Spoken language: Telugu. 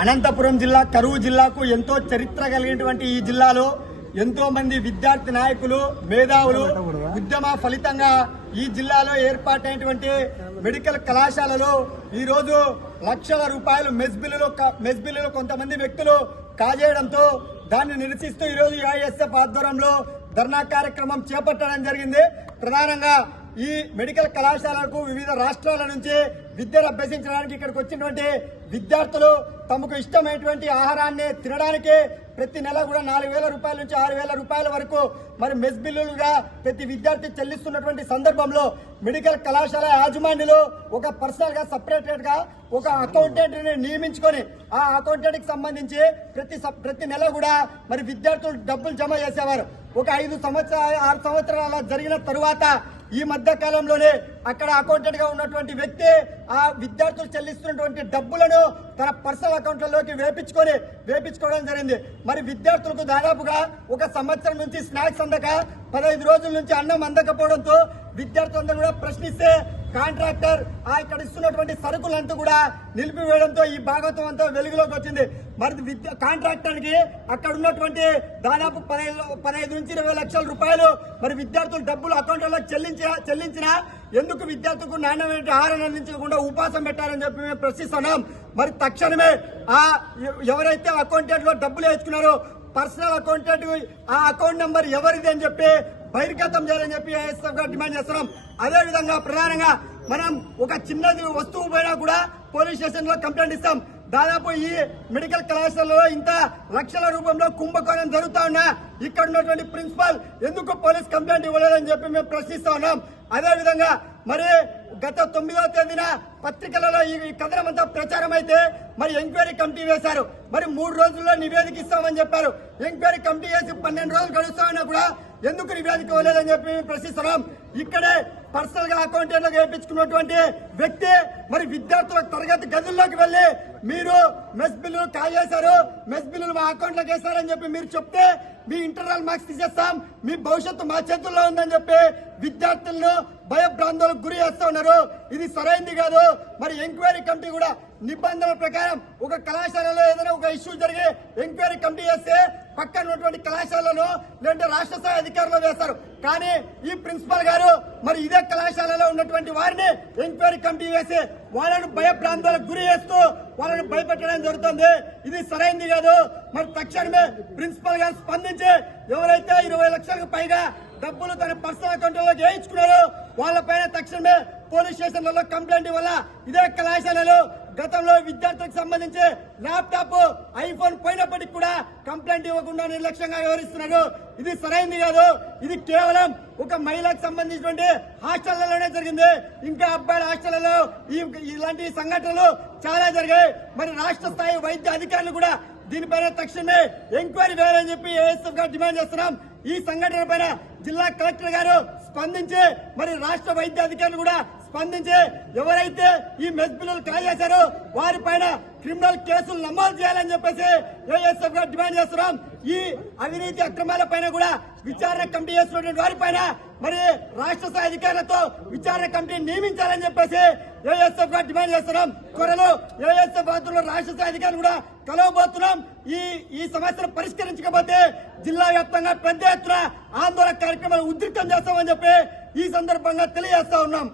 అనంతపురం జిల్లా కరువు జిల్లాకు ఎంతో చరిత్ర కలిగినటువంటి ఈ జిల్లాలో ఎంతో మంది విద్యార్థి నాయకులు మేధావులు ఉద్యమ ఫలితంగా ఈ జిల్లాలో ఏర్పాటైనటువంటి మెడికల్ కళాశాలలో ఈ రోజు లక్షల రూపాయలు మెస్ బిల్లులు కొంతమంది వ్యక్తులు కాజేయడంతో దాన్ని నిరసిస్తూ ఈ రోజు ఏఐఎస్ఎఫ్ ఆధ్వర్యంలో ధర్నా కార్యక్రమం చేపట్టడం జరిగింది. ప్రధానంగా ఈ మెడికల్ కళాశాలకు వివిధ రాష్ట్రాల నుంచి విద్యను అభ్యసించడానికి ఇక్కడికి వచ్చినటువంటి విద్యార్థులు తమకు ఇష్టమైనటువంటి ఆహారాన్ని తినడానికి ప్రతి నెల కూడా 4,000 రూపాయల నుంచి 6,000 రూపాయల వరకు మరి మెస్ బిల్లులుగా ప్రతి విద్యార్థి చెల్లిస్తున్నటువంటి సందర్భంలో మెడికల్ కళాశాల యాజమాన్యులు ఒక పర్సనల్ గా సపరేటెడ్ గా ఒక అకౌంటెంట్ ని నియమించుకొని ఆ అకౌంటెంట్ కి సంబంధించి ప్రతి నెల కూడా మరి విద్యార్థులు డబ్బులు జమ చేసేవారు. ఒక 6 సంవత్సరాల జరిగిన తరువాత ఈ మధ్య కాలంలోనే అక్కడ అకౌంటెంట్ గా ఉన్నటువంటి వ్యక్తి ఆ విద్యార్థులు చెల్లిస్తున్నటువంటి డబ్బులను తన పర్సనల్ అకౌంట్లలోకి వేపించుకోవడం జరిగింది. మరి విద్యార్థులకు దాదాపుగా ఒక సంవత్సరం నుంచి స్నాక్స్ అందక 15 రోజుల నుంచి అన్నం అందకపోవడంతో విద్యార్థులందరూ కూడా ప్రశ్నిస్తే కాంట్రాక్టర్ ఇక్కడ ఇస్తున్నటువంటి సరుకులంతా కూడా నిలిపివేయడంతో ఈ భాగవతం అంతా వెలుగులోకి వచ్చింది. మరి కాంట్రాక్టర్ కి అక్కడ ఉన్నటువంటి దాదాపు 15 నుంచి 20 లక్షల రూపాయలు మరి విద్యార్థులు డబ్బులు అకౌంట్లలో చెల్లించినా ఎందుకు విద్యార్థులకు నాణ్యమైన ఆహారం అందించకుండా ఉపాసం పెట్టారని చెప్పి మేము ప్రశ్నిస్తున్నాం. మరి తక్షణమే ఎవరైతే అకౌంటెంట్ లో డబ్బులు వేసుకున్నారో పర్సనల్ అకౌంటెంట్ ఆ అకౌంట్ నెంబర్ ఎవరిది అని చెప్పి బహిర్గతం చేయాలని చెప్పి ఏఎస్ఎఫ్ గా డిమాండ్ చేస్తున్నాం. అదేవిధంగా ప్రధానంగా మనం ఒక చిన్నది వస్తువు పోయినా కూడా పోలీస్ స్టేషన్ లో కంప్లైంట్ ఇస్తాం. దాదాపు ఈ మెడికల్ కళాశాలలో ఇంత లక్షల రూపంలో కుంభకోణం జరుగుతా ఉన్నా ఇక్కడ ఉన్నటువంటి ప్రిన్సిపల్ ఎందుకు పోలీస్ కంప్లైంట్ ఇవ్వలేదని చెప్పి మేము ప్రశ్నిస్తా ఉన్నాం. అదేవిధంగా మరి గత 9వ తేదీన పత్రికలలో ఈ కథనం అంతా ప్రచారం అయితే మరి ఎంక్వైరీ కమిటీ వేశారు. మరి 3 రోజుల్లో నివేదిక ఇస్తామని చెప్పారు. ఎంక్వైరీ కమిటీ వేసి 12 రోజులు గడుస్తామన్నా కూడా ఎందుకు నివేదిక ఇవ్వలేదని చెప్పి ప్రశ్నిస్తున్నాం. ఇక్కడే పర్సనల్ గా అకౌంటెంట్ వేయించుకున్నటువంటి వ్యక్తి మరి విద్యార్థుల తరగతి గదుల్లోకి వెళ్లి మీరు మెస్ బిల్లులు కాజేశారు, మెస్ బిల్లులు మా అకౌంట్ లోకి వేశారని చెప్పి మీరు చెప్తే మీ ఇంటర్నల్ మార్క్స్ తీసేస్తాం, మీ భవిష్యత్తు మా చేతుల్లో ఉందని చెప్పి విద్యార్థులను భయభ్రాంతులకు గురి చేస్తా ఉన్నారు. ఇది సరైంది కాదు. మరి ఎంక్వైరీ కమిటీ కూడా నిబంధనల ప్రకారం ఒక కళాశాలలో ఏదైనా ఒక ఇష్యూ జరిగి ఎంక్వైరీ కమిటీ చేస్తే పక్కన ఉన్నటువంటి కళాశాలలో లేదంటే రాష్ట్ర స్థాయి అధికారులు వేస్తారు. కానీ ఈ ప్రిన్సిపల్ గారు మరి ఇదే కళాశాలలో ఉన్నటువంటి వారిని ఎంక్వైరీ కమిటీ వేసి వాళ్ళను భయభ్రాంతులకు గురి చేస్తూ వాళ్ళని భయపెట్టడం జరుగుతుంది. ఇది సరైంది కాదు. మరి తక్షణమే ప్రిన్సిపల్ గారు స్పందించి ఎవరైతే 20 లక్షలకు పైగా డబ్బులు తన పర్సనల్ అకౌంట్లోకి వేయించుకున్నారో వాళ్ళపైన తక్షణమే పోలీస్ స్టేషన్లలో కంప్లైంట్ ఇవ్వాలా. ఇదే కళాశాలలో గతంలో విద్యార్థులకు సంబంధించి ల్యాప్టాప్ ఐఫోన్ పోయినప్పటికీ కూడా కంప్లైంట్ ఇవ్వకుండా నిర్లక్ష్యంగా వ్యవహరిస్తున్నారు. ఇది సరైంది కాదు. ఇది కేవలం ఒక మహిళకు సంబంధించినటువంటి హాస్టళ్లలోనే జరిగింది. ఇంకా అబ్బాయిల హాస్టళ్లలో ఇలాంటి సంఘటనలు చాలా జరిగాయి. మరి రాష్ట్ర స్థాయి వైద్య అధికారులు కూడా దీనిపైన తక్షణమే ఎంక్వైరీ వేయాలని చెప్పి ఏఎస్ఎఫ్ గా డిమాండ్ చేస్తున్నాం. ఈ సంఘటన పైన జిల్లా కలెక్టర్ గారు స్పందించి మరి రాష్ట్ర వైద్య అధికారులు కూడా స్పందించి ఎవరైతే ఈ మెస్ బిల్లులు కాజేశారో వారిపైన క్రిమినల్ కేసులు నమోదు చేయాలని చెప్పేసి ఏఎస్ఎఫ్ గా డిమాండ్ చేస్తున్నాం. ఈ అవినీతి అక్రమాల పైన కూడా విచారణ కమిటీ చేస్తున్నటువంటి వారిపైన మరి రాష్ట్ర స్థాయి అధికారులతో విచారణ కమిటీ నియమించాలని చెప్పేసి ఏఎస్ఎఫ్ గా డిమాండ్ చేస్తున్నాం. త్వరలో ఏఎస్ఎఫ్ ఆధ్వర్యంలో రాష్ట్ర స్థాయి అధికారులు కూడా కలవబోతున్నాం. ఈ సమస్యను పరిష్కరించకపోతే జిల్లా వ్యాప్తంగా పెద్ద ఎత్తున ఆందోళన కార్యక్రమాలు ఉధృతం చేస్తామని చెప్పి ఈ సందర్భంగా తెలియజేస్తా ఉన్నాం.